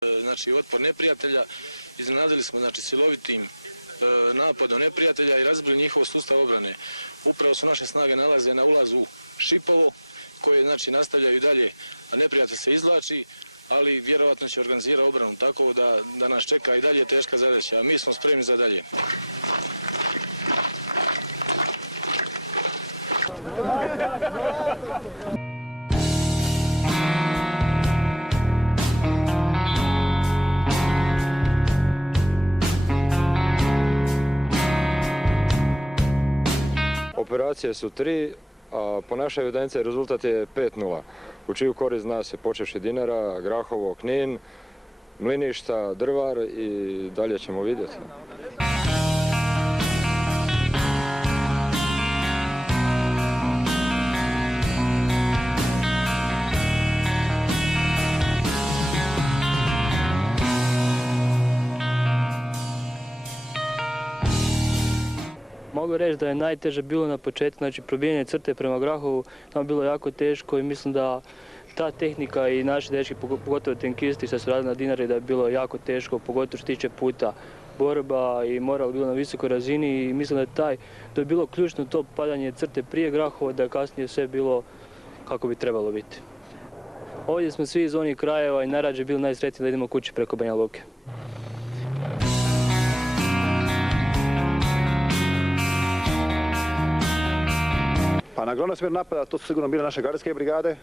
Znači, otpor neprijatelja, iznenadili smo znači, silovitim napadom neprijatelja i razbili njihov sustav obrane. Upravo su naše snage nalaze na ulazu u Šipovo, koje znači, nastavljaju i dalje, a neprijatelj se izvlači, ali vjerovatno će organizirati obranu, tako da nas čeka i dalje teška zadaća, a mi smo spremni za dalje. Operacije su 3, a po našoj evidenciji rezultat je 5-0, u čiju korist zna se počevši Dinara, Grahovo, Knin, Mliništa, Drvar i dalje ćemo vidjeti. Mogu reći da je najteže bilo na početku, znači probijanje crte prema Grahovu, nam bilo jako teško i mislim da ta tehnika i naši dečki, pogotovo tenkisti što su radili na Dinari, da je bilo jako teško, pogotovo što tiče puta. Borba i moral bilo na visokoj razini i mislim da je bilo ključno to padanje crte prije Grahova, da je kasnije sve bilo kako bi trebalo biti. Ovdje smo svi iz onih krajeva i najrađe bili najsretniji da idemo kući preko Banja Luke. Pa na glavnom smjeru napada to su sigurno bile naše gardijske brigade,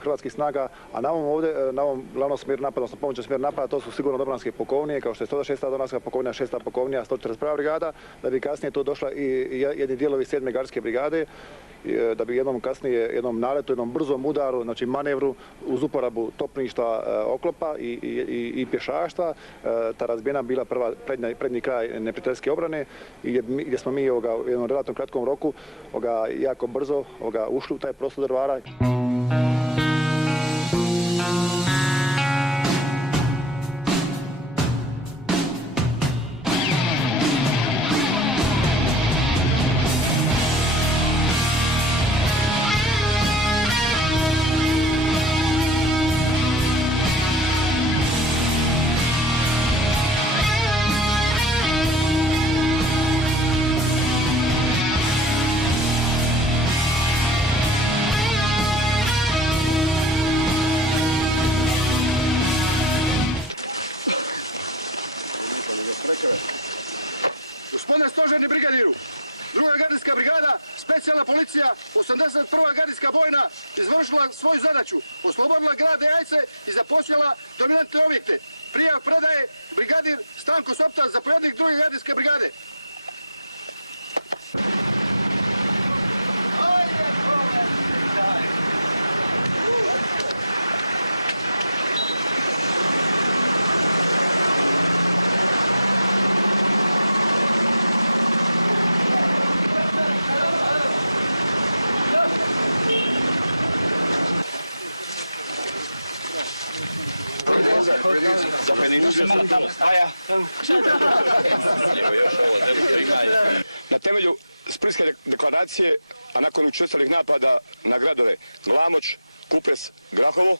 hrvatskih snaga, a na ovom glavnom smjeru napada, odnosno pomoćnom smjeru napada, to su sigurno domobranske pukovnije, kao što je 106. domobranska pukovnija, 6. pukovnija, 141. brigada, da bi kasnije to došla i jedni dijelovi 7. gardijske brigade, da bi jednom naletu, jednom brzom udaru, znači manevru uz uporabu topništva, oklopa i pješaštva, ta razbijena bila prednji kraj neprijateljske obrane i gdje smo mi u jednom relativno kratkom roku jako brzo ušli u taj prostor Drvara. Gospodine stožerni brigadiru, 2. gardijska brigada, specijalna policija, 81. gardijska bojna izvršila svoju zadaću, oslobodila grad Jajce i zaposlila dominantne objekte. Prijav predaje brigadir Stanko Sopta, zapovjednik 2. gardijske brigade. Na temelju Splitske deklaracije, a nakon učestalih napada na gradove Glamoč, Kupres, Grahovo,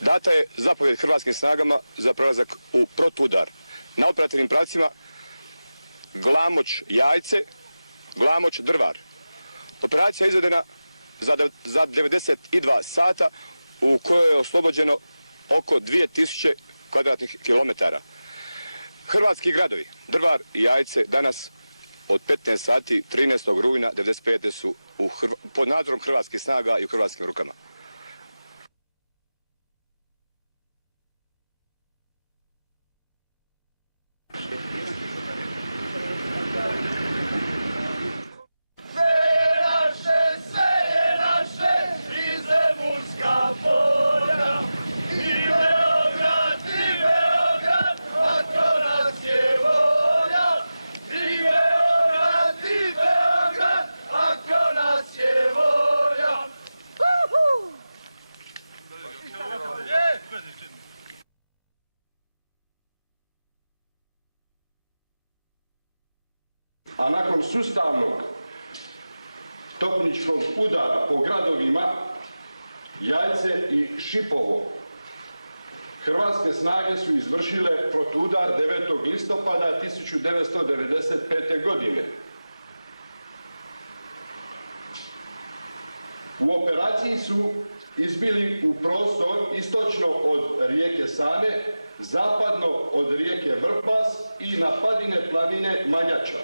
data je zapovjed hrvatskim snagama za prelazak u protudar na operativnim pravcima Glamoč Jajce, Glamoč Drvar. Operacija je izvedena za 92 sata u kojoj je oslobođeno oko 2000 kvadratnih kilometara. Hrvatski gradovi, Drvar i Jajce, danas od 15 sati 13. rujna 1995. su pod nadzorom hrvatskih snaga i u hrvatskim rukama. A nakon sustavnog topničkog udara po gradovima Jajce i Šipovo, hrvatske snage su izvršile protuudar 9. listopada 1995. godine. U operaciji su izbili u prostor istočno od rijeke Sane, zapadno od rijeke Vrpas i na padine planine Manjača.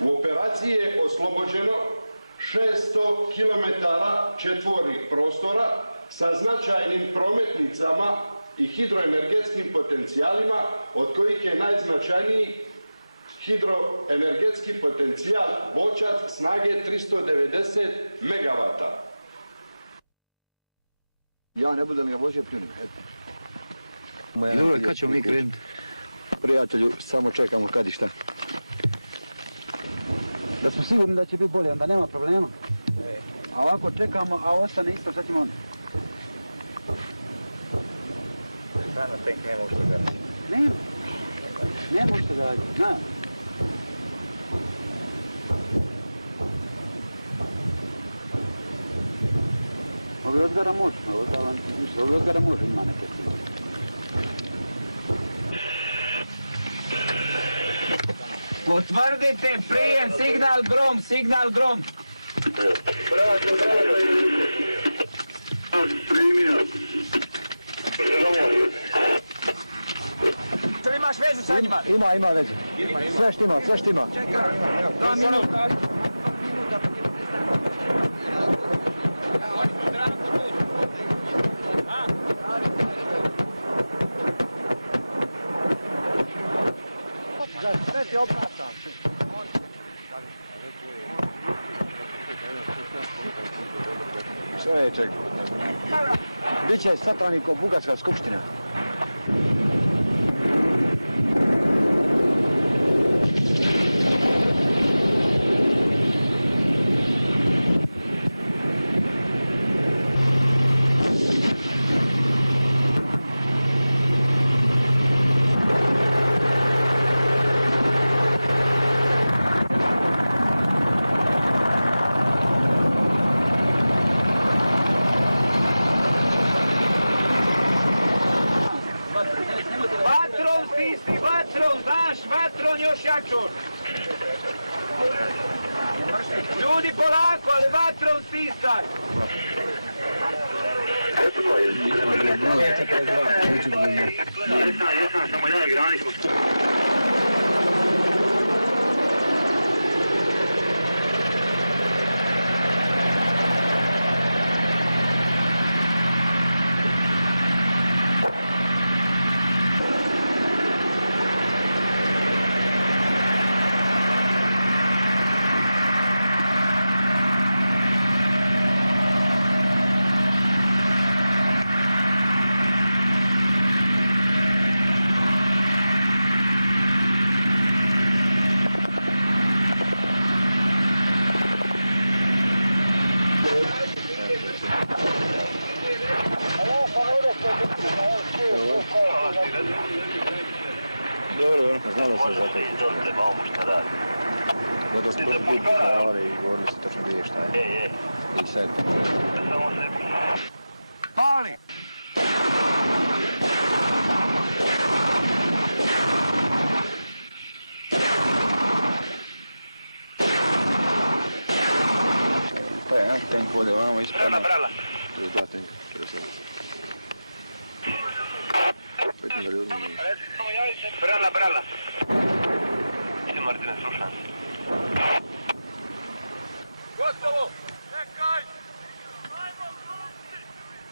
U operaciji je oslobođeno 600 km četvornih prostora sa značajnim prometnicama i hidroenergetskim potencijalima, od kojih je najznačajniji hidroenergetski potencijal Bočac snage 390 MW. Ja ne budem ga vozio pljunim. Dobro, kad ćemo mi krenuti? Prijatelju, samo čekamo kad i šta. Da smo sigurni da će biti bolje, onda nema problema. A ovako čekamo, a ostane isto, šta ćemo onda? Stvarno tank nema što raditi. Nema što raditi, zna. Ovi odgara može, ovi odgara može, ima neke sigurno. Potvrdite prijem, signal grom, signal grom. Što imaš vezu sa njima? Ima vezu. Sve štima, sve štima. Čekaj, 2 minuta. Sve ti oprašam. Čovječek, biće satrani ko Bugarska skupština. Vatrom stisni, vatrom, znaš, vatrom još jačo. Ljudi polako, ali vatrom stisaj. Jesam, samo ja i granicu. Dobro, znalo se za to. Da smo prvi put poznavali i govorili se točno gdje je šta je. I sad. Pali! Pa je, tank vode ovamo ispravno. Brala. To je dva tanka, interesantno. Petim da ljudi. Brala. Idem Martine, slušaj. Gotovo! Čekaj! Ajmo,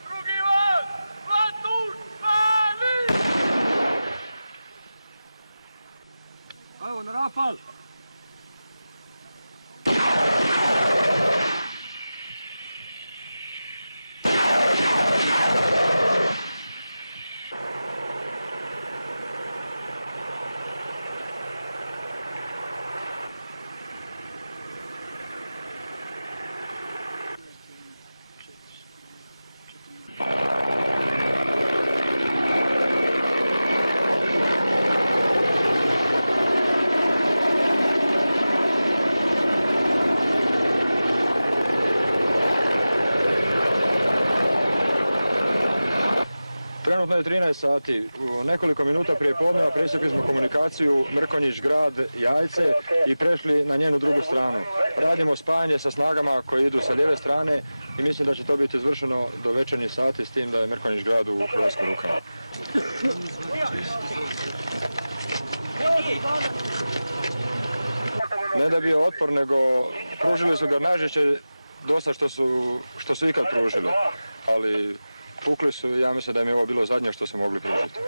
drugi vas! Platur! Pali! Evo, na rafal! Trenutno je 13 sati. U nekoliko minuta prije podneva presjekli smo komunikaciju Mrkonjić grad Jajce i prešli na njenu drugu stranu. Radimo spajanje sa snagama koje idu sa lijeve strane i mislim da će to biti izvršeno do večernjih sati, s tim da je Mrkonjić grad u hrvatskim rukama. Ne da je bio otpor, nego pružili su ga najžešće dosta što su ikad pružili, ali pukli su i ja mislim da im je ovo bilo zadnje što su mogli pružiti.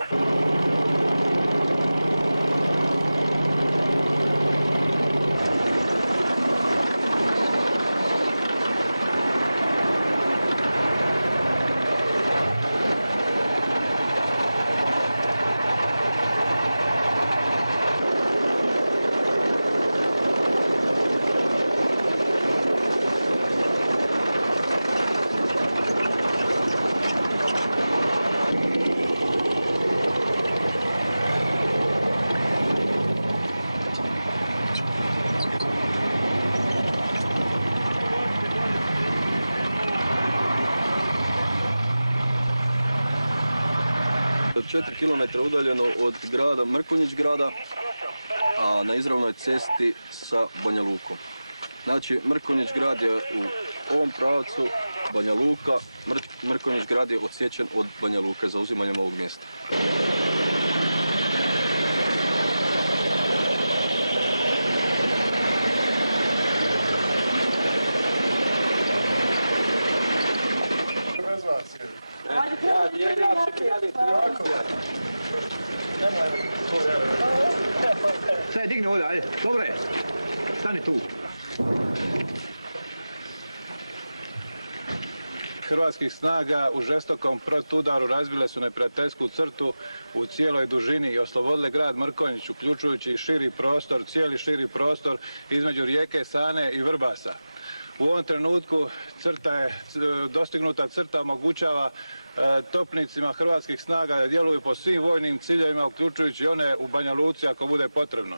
Od 4 km udaljeno od grada Mrkonjić grada, a na izravnoj cesti sa Banja Lukom. Znači, Mrkonjić grad je u ovom pravcu, Banja Luka, Mrkonjić grad je odsječen od Banja Luke za uzimanjem ovog mjesta. Sad digni ovdje, ajde. Dobro je. Stani tu. Hrvatskih snaga u žestokom protudaru razbile su neprijateljsku crtu u cijeloj dužini i oslobodile grad Mrkonjić, uključujući širi prostor, cijeli širi prostor između rijeke Sane i Vrbasa. U ovom trenutku dostignuta crta omogućava topnicima hrvatskih snaga da djeluju po svim vojnim ciljevima, uključujući one u Banja Luci ako bude potrebno.